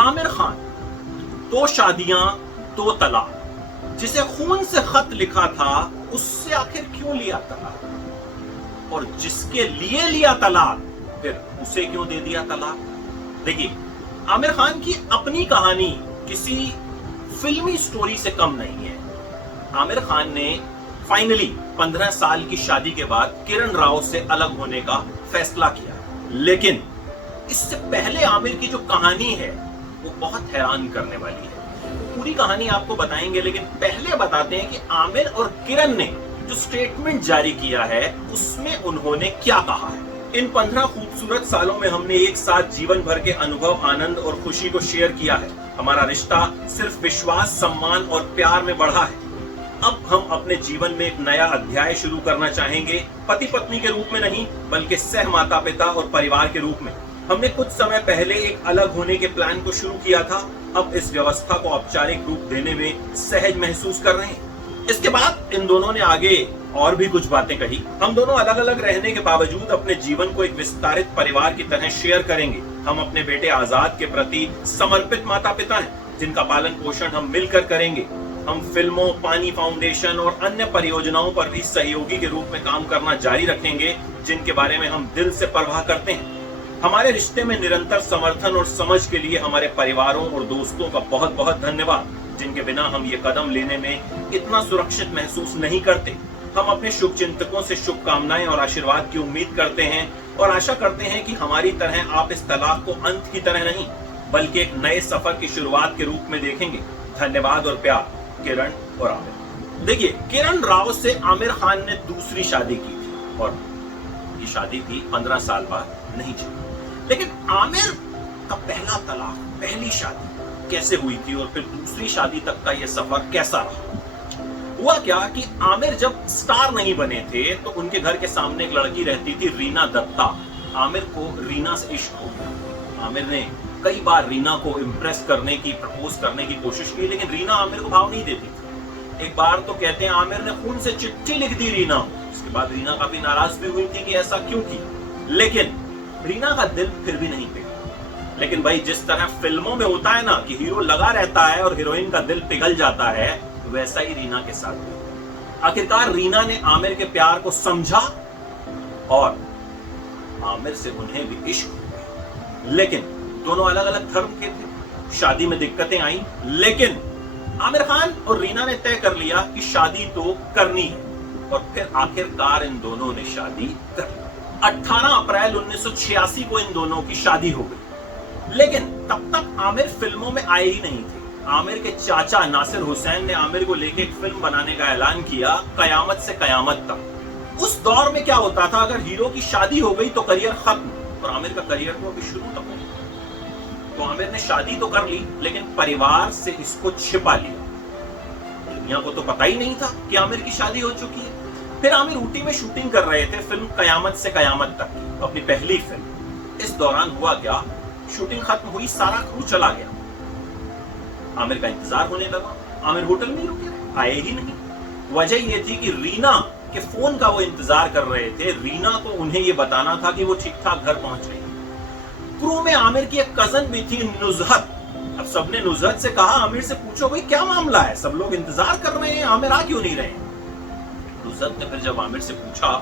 आमिर खान, 2 शादियां 2 तलाक, जिसे खून से खत लिखा था उससे आखिर क्यों लिया तलाक, और जिसके लिए लिया तलाक फिर उसे क्यों दे दिया तलाक। देखिए, आमिर खान की अपनी कहानी किसी फिल्मी स्टोरी से कम नहीं है। आमिर खान ने फाइनली 15 साल की शादी के बाद किरण राव से अलग होने का फैसला किया, लेकिन इससे पहले आमिर की जो कहानी है वो बहुत हैरान करने वाली है। पूरी कहानी आपको बताएंगे, लेकिन पहले बताते हैं कि आमिर और किरण ने जो स्टेटमेंट जारी किया है उसमें उन्होंने क्या कहा है। इन 15 खूबसूरत सालों में हमने एक साथ जीवन भर के अनुभव, आनंद और खुशी को शेयर किया है। हमारा रिश्ता सिर्फ विश्वास, सम्मान और प्यार में बढ़ा है। अब हम अपने जीवन में एक नया अध्याय शुरू करना चाहेंगे, पति पत्नी के रूप में नहीं बल्कि सह माता पिता और परिवार के रूप में। हमने कुछ समय पहले एक अलग होने के प्लान को शुरू किया था, अब इस व्यवस्था को औपचारिक रूप देने में सहज महसूस कर रहे हैं। इसके बाद इन दोनों ने आगे और भी कुछ बातें कही। हम दोनों अलग अलग रहने के बावजूद अपने जीवन को एक विस्तारित परिवार की तरह शेयर करेंगे। हम अपने बेटे आजाद के प्रति समर्पित माता पिता हैं, जिनका पालन पोषण हम मिलकर करेंगे। हम फिल्मों, पानी फाउंडेशन और अन्य परियोजनाओं पर भी सहयोगी के रूप में काम करना जारी रखेंगे, जिनके बारे में हम दिल से परवाह करते हैं। हमारे रिश्ते में निरंतर समर्थन और समझ के लिए हमारे परिवारों और दोस्तों का बहुत बहुत धन्यवाद, जिनके बिना हम ये कदम लेने में इतना सुरक्षित महसूस नहीं करते। हम अपने शुभचिंतकों से शुभकामनाएं और आशीर्वाद की उम्मीद करते हैं और आशा करते हैं कि हमारी तरह आप इस तलाक को अंत की तरह नहीं बल्कि एक नए सफर की शुरुआत के रूप में देखेंगे। धन्यवाद और प्यार, किरण और आमिर। देखिए, किरण राव से आमिर खान ने दूसरी शादी की थी और ये शादी थी 15 साल बाद नहीं चली। लेकिन आमिर का पहला तलाक, पहली शादी कैसे हुई थी और फिर दूसरी शादी तक का यह सफर कैसा रहा। हुआ क्या कि आमिर जब स्टार नहीं बने थे तो उनके घर के सामने एक लड़की रहती थी, रीना दत्ता। आमिर को रीना से इश्क हो गया। आमिर ने कई बार रीना को इम्प्रेस करने की, प्रपोज करने की कोशिश की, लेकिन रीना आमिर को भाव नहीं देती थी। एक बार तो कहते हैं आमिर ने खून से चिट्ठी लिख दी रीना को। उसके बाद रीना काफी नाराज भी हुई थी कि ऐसा क्यों किया, लेकिन रीना का दिल फिर भी नहीं पिघला। लेकिन भाई, जिस तरह फिल्मों में होता है ना कि हीरो लगा रहता है और हीरोइन का दिल पिघल जाता है, वैसा ही रीना के साथ हुआ। आखिरकार रीना ने आमिर के प्यार को समझा और आमिर से उन्हें भी इश्क हो गया। लेकिन दोनों अलग अलग धर्म के थे। शादी में दिक्कतें आई, लेकिन आमिर खान और रीना ने तय कर लिया कि शादी तो करनी है और फिर आखिरकार इन दोनों ने शादी कर ली। 18 अप्रैल 1986 को इन दोनों की शादी हो गई। लेकिन तब तक आमिर फिल्मों में आए ही नहीं थे। आमिर के चाचा नासिर हुसैन ने आमिर को लेकर एक फिल्म बनाने का ऐलान किया, कयामत से कयामत तक। उस दौर में क्या होता था, अगर हीरो की शादी हो गई तो करियर खत्म, और आमिर का करियर तो अभी शुरू तक नहीं। तो आमिर ने शादी तो कर ली, लेकिन परिवार से इसको छिपा लिया। दुनिया को तो पता ही नहीं था कि आमिर की शादी हो चुकी है। फिर आमिर ऊटी में शूटिंग कर रहे थे फिल्म कयामत से कयामत तक की, अपनी पहली फिल्म। इस दौरान हुआ क्या, शूटिंग खत्म हुई, सारा क्रू चला गया। आमिर का इंतजार होने लगा। आमिर होटल में ही रुके, आए ही नहीं। वजह यह थी कि रीना के फोन का वो इंतजार कर रहे थे। रीना को उन्हें यह बताना था कि वो ठीक ठाक घर पहुंच गई। क्रू में आमिर की एक कजन भी थी, नुजहत। अब सबने नुजहत से कहा, आमिर से पूछो भाई क्या मामला है, सब लोग इंतजार कर रहे हैं, आमिर आ क्यों नहीं रहे। नुजहत ने फिर जब आमिर से पूछा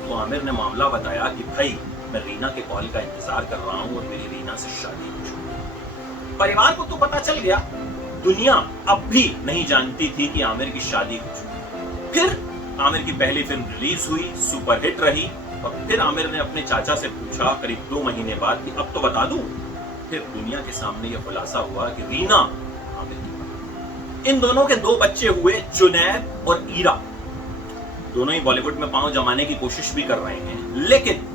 तो आमिर ने मामला बताया कि भाई मैं रीना के कॉल का इंतजार कर रहा हूं और मेरी रीना से शादी हो चुकी। परिवार को तो पता चल गया, दुनिया अब भी नहीं जानती थी कि आमिर की शादी हो चुकी। फिर आमिर की पहली फिल्म रिलीज हुई, सुपरहिट रही। और फिर आमिर ने अपने चाचा से पूछा करीब 2 महीने बाद कि अब तो बता दूं। फिर दुनिया के सामने यह खुलासा हुआ कि रीना आमिर की। इन दोनों के 2 बच्चे हुए, जुनैद और ईरा। दोनों ही बॉलीवुड में पांव जमाने की कोशिश भी कर रहे हैं, लेकिन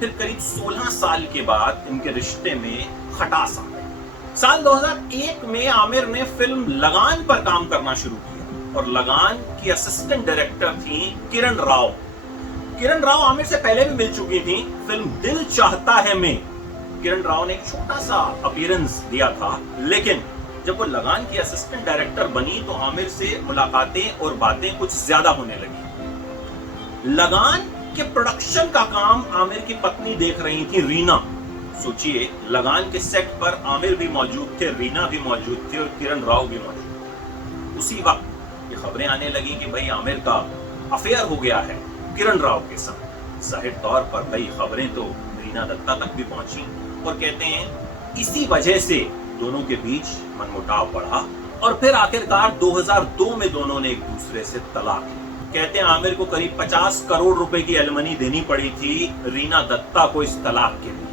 फिर करीब 16 साल के बाद इनके रिश्ते में खटास आ गई। साल 2001 में आमिर ने फिल्म लगान पर काम करना शुरू किया और लगान की असिस्टेंट डायरेक्टर थी किरण राव। किरण राव आमिर से पहले भी मिल चुकी थी। फिल्म दिल चाहता है में किरण राव ने एक छोटा सा अपीयरेंस दिया था, लेकिन जब वो लगान की असिस्टेंट डायरेक्टर बनी तो आमिर से मुलाकातें और बातें कुछ ज्यादा होने लगी। लगान के प्रोडक्शन का काम आमिर की पत्नी देख रही थी, रीना। सोचिए, लगान के सेट पर आमिर भी मौजूद थे, रीना भी मौजूद थी और किरण राव भी मौजूद थे। उसी वक्त ये खबरें आने लगी कि भाई आमिर का अफेयर हो गया है किरण राव के साथ। जाहिर तौर पर भाई खबरें तो रीना दत्ता तक भी पहुंची और कहते हैं इसी वजह से दोनों के बीच मनमुटाव बढ़ा और फिर आखिरकार 2002 में दोनों ने एक दूसरे से तलाक ली। कहते हैं आमिर को करीब 50 करोड़ रुपए की एलिमनी देनी पड़ी थी रीना दत्ता को इस तलाक के लिए।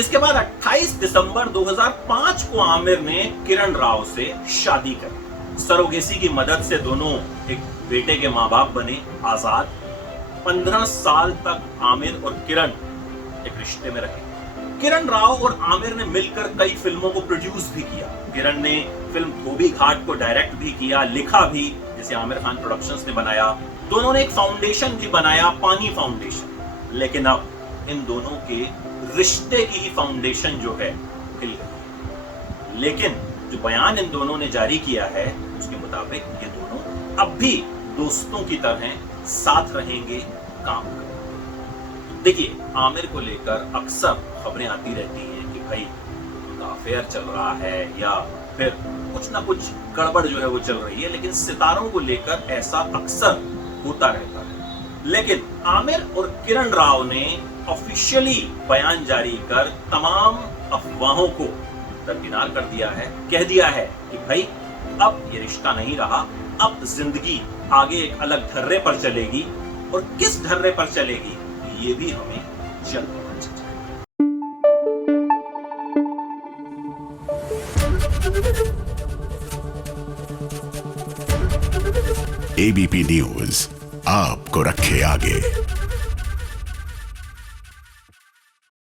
इसके बाद 28 दिसंबर 2005 को आमिर ने किरण राव से शादी करी। सरोगेसी की मदद से दोनों एक बेटे के माँ बाप बने, आजाद। 15 साल तक आमिर और किरण एक रिश्ते में रहे। किरण राव और आमिर ने मिलकर कई फिल्मों को प्रोड्यूस भी किया। किरण ने फिल्म धोबी घाट को डायरेक्ट भी किया, लिखा भी, जिसे आमिर खान प्रोडक्शंस ने बनाया। दोनों ने एक फाउंडेशन भी बनाया, पानी फाउंडेशन। लेकिन अब इन दोनों के रिश्ते की ही फाउंडेशन जो है हिल गई। लेकिन जो बयान इन दोनों ने जारी किया है उसके मुताबिक ये दोनों अब भी दोस्तों की तरह साथ रहेंगे, काम करेंगे। देखिए, आमिर को लेकर अक्सर खबरें आती रहती हैं कि भाई उनका अफेयर चल रहा है या फिर कुछ ना कुछ गड़बड़ जो है वो चल रही है, लेकिन सितारों को लेकर ऐसा अक्सर होता रहता है। लेकिन आमिर और किरण राव ने ऑफिशियली बयान जारी कर तमाम अफवाहों को दरकिनार कर दिया है। कह दिया है कि भाई अब ये रिश्ता नहीं रहा, अब जिंदगी आगे एक अलग ढर्रे पर चलेगी और किस ढर्रे पर चलेगी ये भी हमें जल्द पता चल जाएगा। एबीपी न्यूज आपको रखे आगे।